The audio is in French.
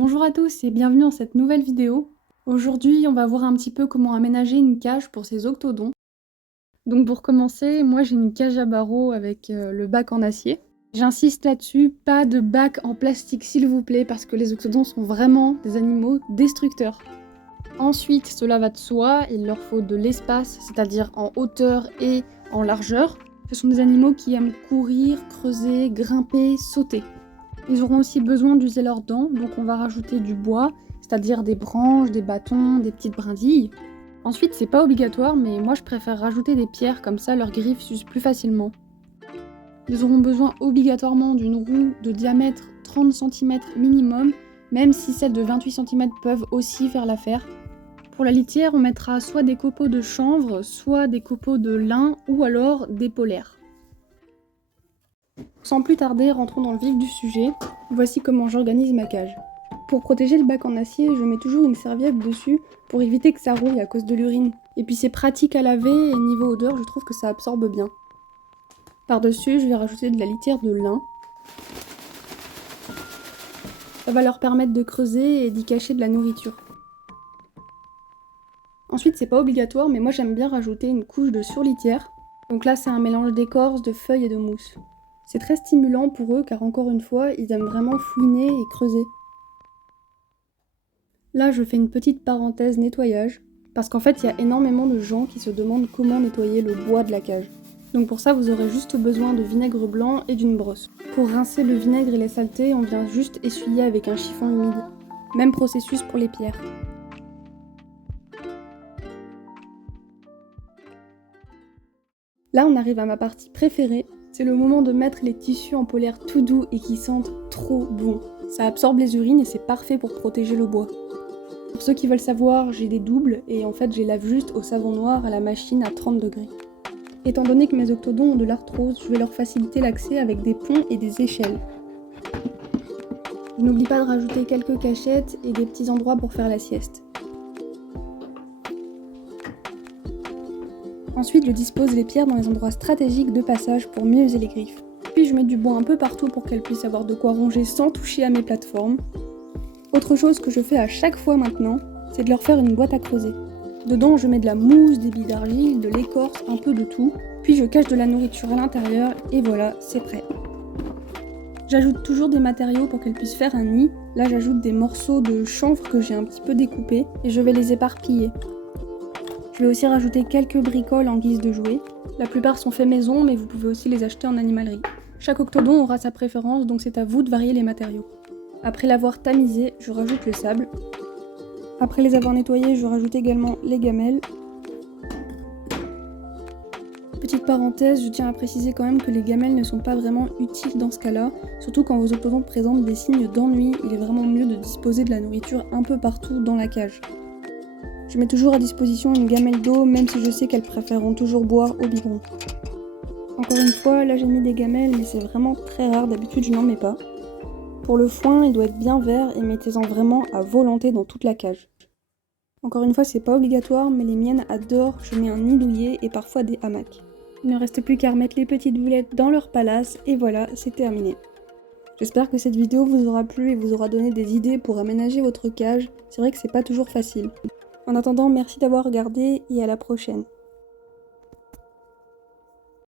Bonjour à tous et bienvenue dans cette nouvelle vidéo. Aujourd'hui, on va voir un petit peu comment aménager une cage pour ces octodons. Donc pour commencer, moi j'ai une cage à barreaux avec le bac en acier. J'insiste là-dessus, pas de bac en plastique s'il vous plaît, parce que les octodons sont vraiment des animaux destructeurs. Ensuite, cela va de soi, il leur faut de l'espace, c'est-à-dire en hauteur et en largeur. Ce sont des animaux qui aiment courir, creuser, grimper, sauter. Ils auront aussi besoin d'user leurs dents, donc on va rajouter du bois, c'est-à-dire des branches, des bâtons, des petites brindilles. Ensuite, c'est pas obligatoire, mais moi je préfère rajouter des pierres, comme ça leurs griffes s'usent plus facilement. Ils auront besoin obligatoirement d'une roue de diamètre 30 cm minimum, même si celles de 28 cm peuvent aussi faire l'affaire. Pour la litière, on mettra soit des copeaux de chanvre, soit des copeaux de lin, ou alors des polaires. Sans plus tarder, rentrons dans le vif du sujet. Voici comment j'organise ma cage. Pour protéger le bac en acier, je mets toujours une serviette dessus pour éviter que ça rouille à cause de l'urine. Et puis c'est pratique à laver et niveau odeur, je trouve que ça absorbe bien. Par-dessus, je vais rajouter de la litière de lin. Ça va leur permettre de creuser et d'y cacher de la nourriture. Ensuite, c'est pas obligatoire, mais moi j'aime bien rajouter une couche de surlitière. Donc là, c'est un mélange d'écorce, de feuilles et de mousse. C'est très stimulant pour eux car encore une fois, ils aiment vraiment fouiner et creuser. Là, je fais une petite parenthèse nettoyage, parce qu'en fait, il y a énormément de gens qui se demandent comment nettoyer le bois de la cage. Donc pour ça, vous aurez juste besoin de vinaigre blanc et d'une brosse. Pour rincer le vinaigre et les saletés, on vient juste essuyer avec un chiffon humide. Même processus pour les pierres. Là, on arrive à ma partie préférée. C'est le moment de mettre les tissus en polaire tout doux et qui sentent trop bon. Ça absorbe les urines et c'est parfait pour protéger le bois. Pour ceux qui veulent savoir, j'ai des doubles et en fait je les lave juste au savon noir à la machine à 30 degrés. Étant donné que mes octodons ont de l'arthrose, je vais leur faciliter l'accès avec des ponts et des échelles. Je n'oublie pas de rajouter quelques cachettes et des petits endroits pour faire la sieste. Ensuite, je dispose les pierres dans les endroits stratégiques de passage pour mieux user les griffes. Puis je mets du bois un peu partout pour qu'elles puissent avoir de quoi ronger sans toucher à mes plateformes. Autre chose que je fais à chaque fois maintenant, c'est de leur faire une boîte à creuser. Dedans, je mets de la mousse, des billes d'argile, de l'écorce, un peu de tout. Puis je cache de la nourriture à l'intérieur et voilà, c'est prêt. J'ajoute toujours des matériaux pour qu'elles puissent faire un nid. Là, j'ajoute des morceaux de chanvre que j'ai un petit peu découpés et je vais les éparpiller. Je vais aussi rajouter quelques bricoles en guise de jouets. La plupart sont faits maison, mais vous pouvez aussi les acheter en animalerie. Chaque octodon aura sa préférence, donc c'est à vous de varier les matériaux. Après l'avoir tamisé, je rajoute le sable. Après les avoir nettoyés, je rajoute également les gamelles. Petite parenthèse, je tiens à préciser quand même que les gamelles ne sont pas vraiment utiles dans ce cas-là, surtout quand vos octodons présentent des signes d'ennui, il est vraiment mieux de disposer de la nourriture un peu partout dans la cage. Je mets toujours à disposition une gamelle d'eau, même si je sais qu'elles préféreront toujours boire au biberon. Encore une fois, là j'ai mis des gamelles, mais c'est vraiment très rare, d'habitude je n'en mets pas. Pour le foin, il doit être bien vert et mettez-en vraiment à volonté dans toute la cage. Encore une fois, c'est pas obligatoire, mais les miennes adorent, je mets un nid douillet et parfois des hamacs. Il ne reste plus qu'à remettre les petites boulettes dans leur palace, et voilà, c'est terminé. J'espère que cette vidéo vous aura plu et vous aura donné des idées pour aménager votre cage, c'est vrai que c'est pas toujours facile. En attendant, merci d'avoir regardé et à la prochaine.